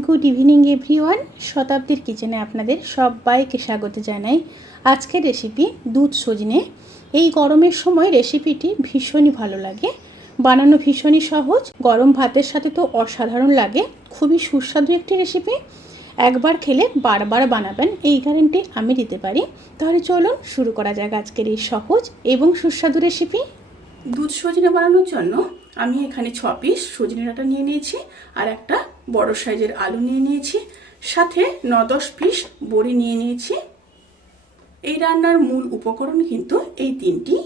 Good evening, everyone. শতাব্দীর কিচেনে আপনাদের সবাইকে স্বাগত জানাই। আজকের রেসিপি দুধ সজনে। এই গরমের সময় রেসিপিটি ভীষণই ভালো লাগে। বানানো ভীষণই সহজ। গরম ভাতের সাথে তো অসাধারণ লাগে। খুবই সুস্বাদু একটি রেসিপি। একবার খেলে বারবার বানাবেন, এই গ্যারেন্টি আমি দিতে পারি। তাহলে চলুন শুরু করা যাক আজকের এই সহজ এবং সুস্বাদু রেসিপি। দুধ সজনে বানানোর জন্য আমি এখানে ছ পিস সজনে ডাঁটা নিয়ে নিয়েছি আর একটা বড় সাইজের আলু নিয়ে নিয়েছি, সাথে ন দশ পিস বড়ি নিয়ে নিয়েছি। এই রান্নার মূল উপকরণ কিন্তু এই তিনটি।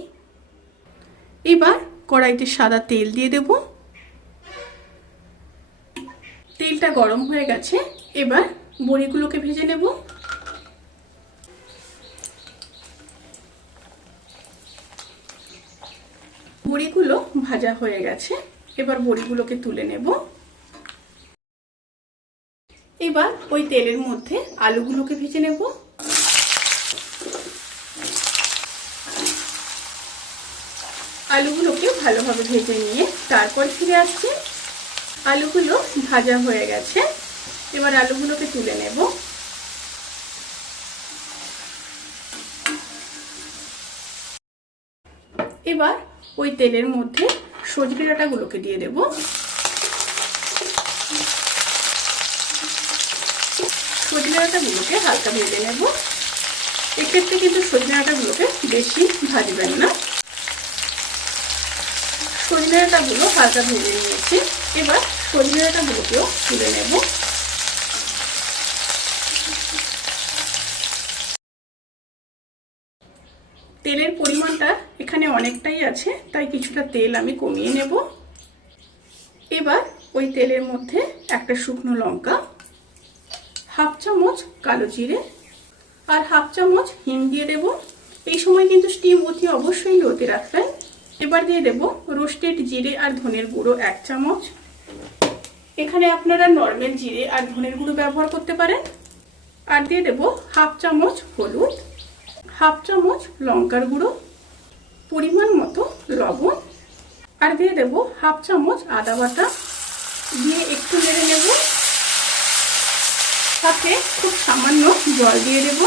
এবার কড়াইতে সাদা তেল দিয়ে দেব। তেলটা গরম হয়ে গেছে, এবার বড়িগুলোকে ভেজে নেব। বড়িগুলো ভাজা হয়ে গেছে, এবার বড়িগুলোকে তুলে নেব। ওই তেলের মধ্যে আলুগুলোকে ভেজে নেব। আলুগুলোকে ভালোভাবে ভেজে নিয়ে তারপর ফিরে আসছি। আলুগুলো ভাজা হয়ে গেছে। এবার আলুগুলোকে তুলে নেব। এবার ওই তেলের মধ্যে সজনে ডাঁটাগুলোকে দিয়ে দেব সজনে ডাঁটাগুলোকে হালকা ভেজে নেব। এক্ষেত্রে কিন্তু সজনে ডাঁটাগুলোকে বেশি ভাজবেন না। সজনে ডাঁটাগুলো হালকা ভেজে নিয়েছি। এবার সজনে ডাঁটাগুলোকেও তুলে নেব। তেলের পরিমাণটা এখানে অনেকটাই আছে, তাই কিছুটা তেল আমি কমিয়ে নেব। এবার ওই তেলের মধ্যে একটা শুকনো লঙ্কা হাফ চামচ কালো জিরে আর হাফ চামচ হিং দিয়ে দেব। এই সময় কিন্তু স্টিম অতি অবশ্যই লোতে রাখবেন। এবার দিয়ে দেব রোস্টেড জিরে আর ধনের গুঁড়ো এক চামচ। এখানে আপনারা নর্মাল জিরে আর ধনের গুঁড়ো ব্যবহার করতে পারেন। আর দিয়ে দেব হাফ চামচ হলুদ, হাফ চামচ লঙ্কার গুঁড়ো, পরিমাণ মতো লবণ। আর দিয়ে দেব হাফ চামচ আদা বাটা। দিয়ে একটু নেড়ে নেব। সাথে খুব সামান্য জল দিয়ে দেব।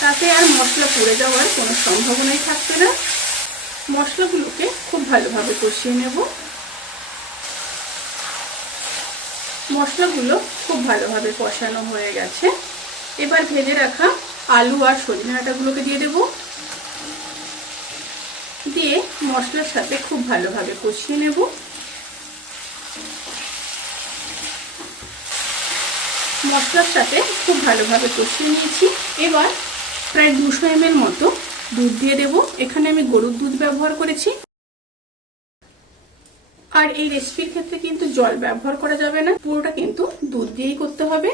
তাতে আর মশলা পড়ে যাওয়ার কোনো সম্ভাবনাই থাকবে না। মশলাগুলোকে খুব ভালোভাবে কষিয়ে নেব। মশলাগুলো খুব ভালোভাবে কষানো হয়ে গেছে। এবার ভেজে রাখা আলু আর সজনে আটাগুলোকে দিয়ে দেব। দিয়ে মশলার সাথে খুব ভালোভাবে কষিয়ে নেব। মশলার সাথে খুব ভালোভাবে কষিয়ে নিয়েছি। এবার প্রায় দুশো এম মতো দুধ দিয়ে দেব। এখানে আমি গরুর দুধ ব্যবহার করেছি। আর এই রেসিপির ক্ষেত্রে কিন্তু জল ব্যবহার করা যাবে না। পুরোটা কিন্তু দুধ দিয়েই করতে হবে।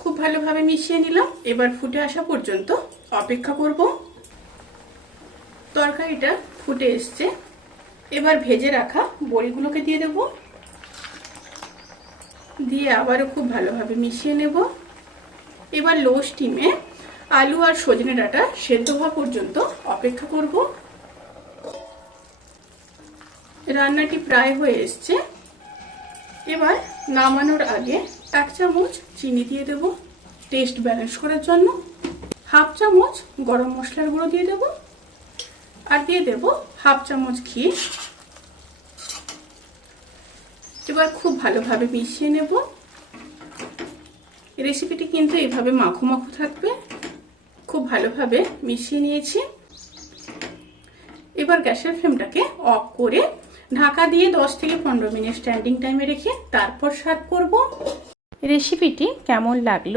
খুব ভালোভাবে মিশিয়ে নিলাম। এবার ফুটে আসা পর্যন্ত অপেক্ষা করব। তরকারিটা ফুটে এসছে। এবার ভেজে রাখা বড়িগুলোকে দিয়ে দেব। দিয়ে আবারও খুব ভালোভাবে মিশিয়ে নেব। এবার লো স্টিমে আলু আর সজনে ডাঁটা সেদ্ধ হওয়া পর্যন্ত অপেক্ষা করব। রান্নাটি প্রায় হয়ে এসছে। এবার নামানোর আগে এক চামচ চিনি দিয়ে দেব টেস্ট ব্যালেন্স করার জন্য। হাফ চামচ গরম মশলার গুঁড়ো দিয়ে দেব, আর দিয়ে দেব হাফ চামচ ঘি। এবার খুব ভালোভাবে মিশিয়ে নেব। রেসিপিটি কিন্তু এইভাবে মাখো মাখো থাকবে। খুব ভালোভাবে মিশিয়ে নিয়েছি। এবার গ্যাসের ফ্লেমটাকে অফ করে ঢাকা দিয়ে 10 থেকে পনেরো মিনিট স্ট্যান্ডিং টাইমে রেখে তারপর সার্ভ করব। রেসিপিটি কেমন লাগল